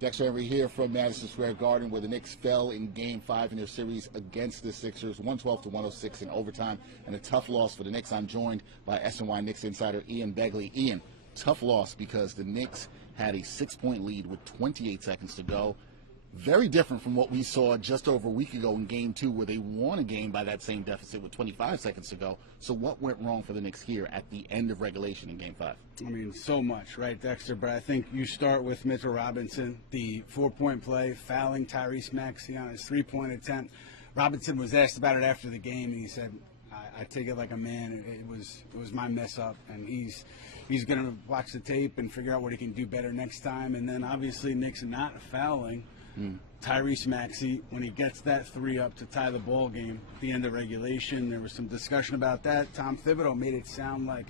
Dexter Henry here from Madison Square Garden, where the Knicks fell in Game 5 in their series against the Sixers, 112-106 in overtime, and a tough loss for the Knicks. I'm joined by SNY Knicks insider Ian Begley. Ian, tough loss because the Knicks had a 6-point lead with 28 seconds to go. Very different from what we saw just over a week ago in Game 2, where they won a game by that same deficit with 25 seconds to go. So what went wrong for the Knicks here at the end of regulation in Game 5? I mean, so much, right, Dexter? But I think you start with Mitchell Robinson, the 4-point play, fouling Tyrese Maxey on his 3-point attempt. Robinson was asked about it after the game, and he said, I take it like a man. It was my mess up, and he's going to watch the tape and figure out what he can do better next time. And then obviously Knicks not fouling Tyrese Maxey when he gets that 3 up to tie the ball game at the end of regulation. There was some discussion about that. Tom Thibodeau made it sound like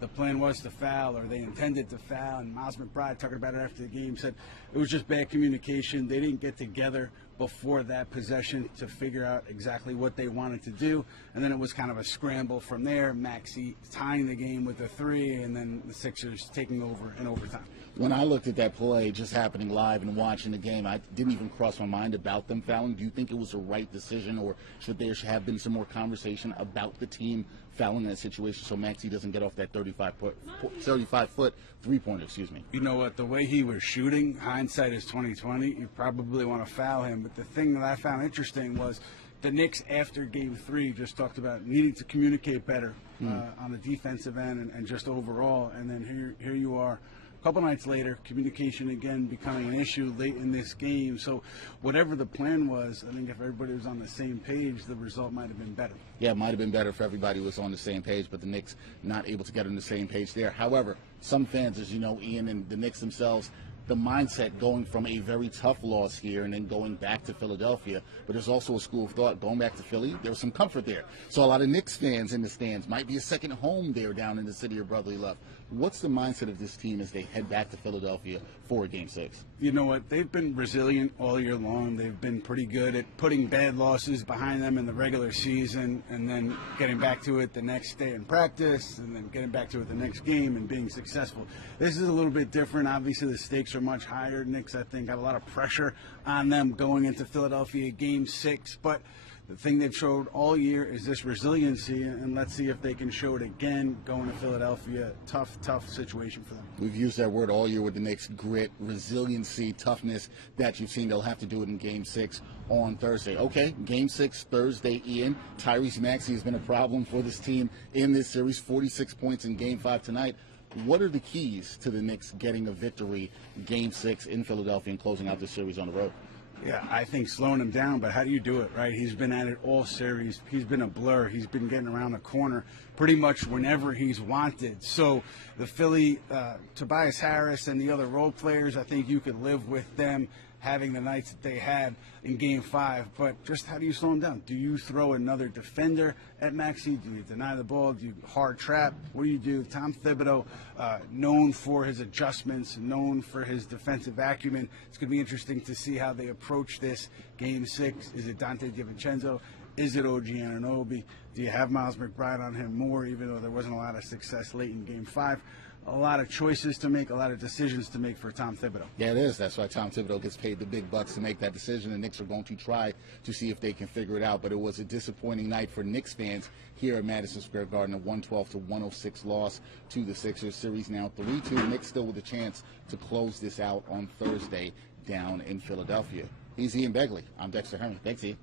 the plan was to foul, or they intended to foul, and Miles McBride, talking about it after the game, said it was just bad communication. They didn't get together before that possession to figure out exactly what they wanted to do, and then it was kind of a scramble from there. Maxey tying the game with a 3, and then the Sixers taking over in overtime. When I looked at that play, just happening live and watching the game, I didn't even cross my mind about them fouling. Do you think it was the right decision, or should there have been some more conversation about the team fouling in that situation so Maxey doesn't get off that 35-foot three-pointer, You know what? The way he was shooting, hindsight is 20/20. You probably want to foul him. But the thing that I found interesting was the Knicks, after Game 3, just talked about needing to communicate better on the defensive end and just overall. And then here you are. A couple nights later, communication again becoming an issue late in this game. So whatever the plan was, I think if everybody was on the same page, the result might have been better. Yeah, it might have been better if everybody was on the same page, but the Knicks not able to get on the same page there. However, some fans, as you know, Ian, and the Knicks themselves, the mindset going from a very tough loss here and then going back to Philadelphia, but there's also a school of thought going back to Philly, there was some comfort there. So a lot of Knicks fans in the stands might be a second home there down in the city of brotherly love. What's the mindset of this team as they head back to Philadelphia for Game 6? You know what? They've been resilient all year long. They've been pretty good at putting bad losses behind them in the regular season and then getting back to it the next day in practice and then getting back to it the next game and being successful. This is a little bit different. Obviously, the stakes are much higher. Knicks, I think, have a lot of pressure on them going into Philadelphia Game 6. But the thing they've showed all year is this resiliency, and let's see if they can show it again going to Philadelphia. Tough situation for them. We've used that word all year with the Knicks: grit, resiliency, toughness that you've seen. They'll have to do it in Game 6 on Thursday. Okay, Game 6 Thursday, Ian. Tyrese Maxey has been a problem for this team in this series, 46 points in Game 5 tonight. What are the keys to the Knicks getting a victory Game 6 in Philadelphia and closing out the series on the road? Yeah, I think slowing him down, but how do you do it, right? He's been at it all series. He's been a blur. He's been getting around the corner pretty much whenever he's wanted. So the Philly, Tobias Harris and the other role players, I think you could live with them having the nights that they had in Game 5. But just how do you slow him down? Do you throw another defender at Maxey? Do you deny the ball? Do you hard trap? What do you do? Tom Thibodeau, known for his adjustments, known for his defensive acumen. It's going to be interesting to see how they approach this Game 6. Is it Dante DiVincenzo? Is it OG Anunoby? Do you have Miles McBride on him more, even though there wasn't a lot of success late in Game 5? A lot of choices to make, a lot of decisions to make for Tom Thibodeau. Yeah, it is. That's why Tom Thibodeau gets paid the big bucks to make that decision. The Knicks are going to try to see if they can figure it out. But it was a disappointing night for Knicks fans here at Madison Square Garden, a 112-106 loss to the Sixers. Series now 3-2. Knicks still with a chance to close this out on Thursday down in Philadelphia. He's Ian Begley. I'm Dexter Henry. Thanks, Ian.